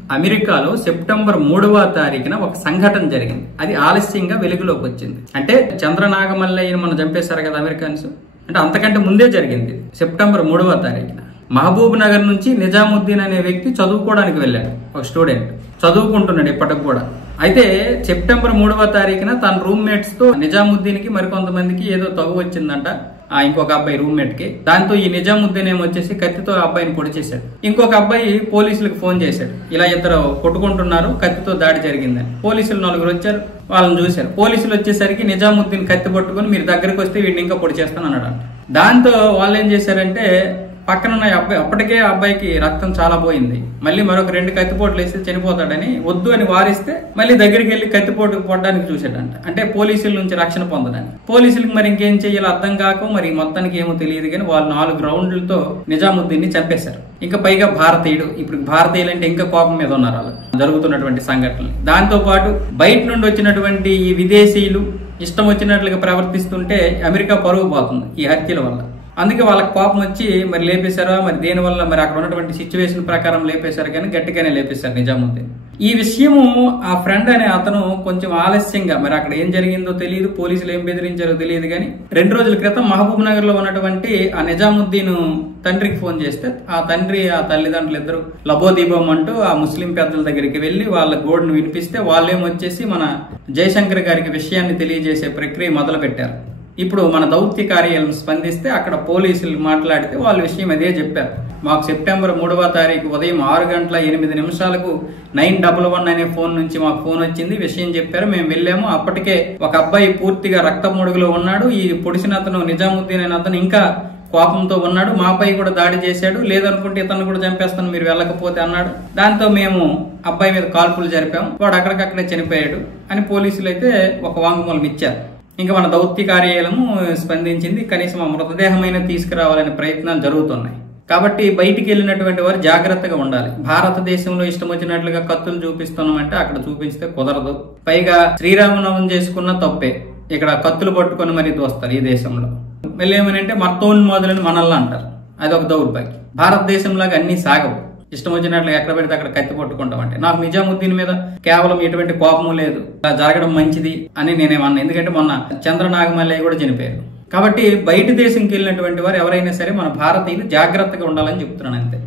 అమెరికాలో సెప్టెంబర్ 3వ తారీఖున ఒక సంఘటన జరిగింది. అది ఆలస్యంగా వెలుగులోకి వచ్చింది. అంటే చంద్రనాగమల్లయ్యని మనం చంపేశారు కదా అమెరికన్స్. అంటే అంతకంటే ముందే జరిగింది. సెప్టెంబర్ 3వ తారీఖున మహబూబ్ నగర్ నుంచి నిజాముద్దీన్ అనే వ్యక్తి చదువుకోవడానికి వెళ్ళాడు. ఒక స్టూడెంట్ చదువుకుంటున్నాడు ఇప్పటికి కూడా. అయితే సెప్టెంబర్ 3వ తారీఖున తన రూమ్మేట్స్ తో నిజాముద్దీన్ కి మరికొంతమందికి ఏదో తగు వచ్చిందంట. ఇంకొక అబ్బాయి రూమ్మేట్ కి. దాంతో ఈ నిజాముద్దీన్ ఏమొచ్చేసి కత్తితో అబ్బాయిని పొడి చేశాడు. ఇంకొక అబ్బాయి పోలీసులకు ఫోన్ చేశాడు. ఇలా ఇద్దరు కొట్టుకుంటున్నారు, కత్తితో దాడి జరిగిందని. పోలీసులు 4 వచ్చారు, వాళ్ళని చూశారు. పోలీసులు వచ్చేసరికి నిజాముద్దీన్ కత్తి పట్టుకుని మీరు దగ్గరికి వస్తే వీడిని ఇంకా పొడి చేస్తాను అన్నాడు. దాంతో వాళ్ళు ఏం చేశారంటే పక్కనున్న అబ్బాయి, అప్పటికే అబ్బాయికి రక్తం చాలా పోయింది, మళ్ళీ మరొక 2 కత్తిపోట్లు వేస్తే చనిపోతాడని వద్దు అని వారిస్తే మళ్ళీ దగ్గరికి వెళ్లి కత్తిపోటు పొడడానికి చూశాడంట. అంటే పోలీసుల నుంచి రక్షణ పొందడానికి. పోలీసులకు మరి ఇంకేం చెయ్యాలో అర్థం కాక మరి మొత్తానికి ఏమో తెలియదు కానీ వాళ్ళు 4 రౌండ్లతో నిజాముద్దీన్ ని చంపేశారు. ఇంకా పైగా భారతీయుడు. ఇప్పుడు భారతీయులు అంటే ఇంకా కోపం మీద ఉన్నారు వాళ్ళు జరుగుతున్నటువంటి సంఘటనలు. దాంతో పాటు బయట నుండి వచ్చినటువంటి ఈ విదేశీయులు ఇష్టం వచ్చినట్లుగా ప్రవర్తిస్తుంటే అమెరికా పరువు పోతుంది ఈ హత్యల వల్ల. అందుకే వాళ్ళకి కోపం వచ్చి మరి లేపేశారా, మరి దేనివల్ల మరి అక్కడ ఉన్నటువంటి సిచ్యువేషన్ ప్రకారం లేపేశారు, కానీ గట్టిగానే లేపేశారు నిజాముద్దీన్. ఈ విషయము ఆ ఫ్రెండ్ అనే అతను కొంచెం ఆలస్యంగా, మరి అక్కడ ఏం జరిగిందో తెలియదు, పోలీసులు ఏం బెదిరించారో తెలియదు, కానీ 2 రోజుల క్రితం మహబూబ్ నగర్ లో ఉన్నటువంటి ఆ నిజాముద్దీన్ తండ్రికి ఫోన్ చేస్తే ఆ తండ్రి ఆ తల్లిదండ్రులు ఇద్దరు లబోదీపం అంటూ ఆ ముస్లిం పెద్దల దగ్గరికి వెళ్లి వాళ్ళ గోడును వినిపిస్తే వాళ్ళేమొచ్చేసి మన జయశంకర్ గారికి విషయాన్ని తెలియజేసే ప్రక్రియ మొదలు పెట్టారు. ఇప్పుడు మన దౌత్య కార్యాలయం స్పందిస్తే అక్కడ పోలీసులు మాట్లాడితే వాళ్ళ విషయం అదే చెప్పారు. మాకు సెప్టెంబర్ 3వ తారీఖు ఉదయం 6:08 911 అనే ఫోన్ నుంచి మాకు ఫోన్ వచ్చింది, విషయం చెప్పారు, మేము వెళ్ళాము. అప్పటికే ఒక అబ్బాయి పూర్తిగా రక్తమొడుగులో ఉన్నాడు. ఈ పొడిసిన అతను నిజాముద్దీన్ అనే అతను ఇంకా కోపంతో ఉన్నాడు, మాపై కూడా దాడి చేశాడు, లేదనుకుంటే ఇతను కూడా చంపేస్తాను మీరు వెళ్ళకపోతే అన్నాడు. దాంతో మేము అబ్బాయి మీద కాల్పులు జరిపాము, వాడు అక్కడికక్కడే చనిపోయాడు అని పోలీసులు అయితే ఒక వాంగ్మూలం ఇచ్చారు. ఇంకా మన దౌత్య కార్యాలయము స్పందించింది, కనీసం ఆ మృతదేహమైన తీసుకురావాలనే ప్రయత్నాలు జరుగుతున్నాయి. కాబట్టి బయటికి వెళ్ళినటువంటి వారు జాగ్రత్తగా ఉండాలి. భారతదేశంలో ఇష్టం వచ్చినట్లుగా కత్తులు చూపిస్తున్నామంటే అక్కడ చూపిస్తే కుదరదు. పైగా శ్రీరామనవమి చేసుకున్న తప్పే, ఇక్కడ కత్తులు పట్టుకొని మరీ దోస్తారు ఈ దేశంలో. మళ్ళీ ఏమనంటే మర్తోన్మోదులని మనల్ని అంటారు, అదొక దౌర్భాగ్యం. భారతదేశంలాగా అన్ని సాగవు. ఇష్టం వచ్చినట్లు ఎక్కడ పెడితే అక్కడ కత్తి పట్టుకుంటాం. అంటే నాకు నిజాముద్దీన్ మీద కేవలం ఎటువంటి కోపము లేదు, అలా జరగడం మంచిది అని నేనేమన్నా. ఎందుకంటే మొన్న చంద్రనాగమల్లయ్య కూడా చనిపోయారు. కాబట్టి బయట దేశంకి వెళ్ళినటువంటి వారు ఎవరైనా సరే మన భారతీయులు జాగ్రత్తగా ఉండాలని చెప్తున్నాను అంతే.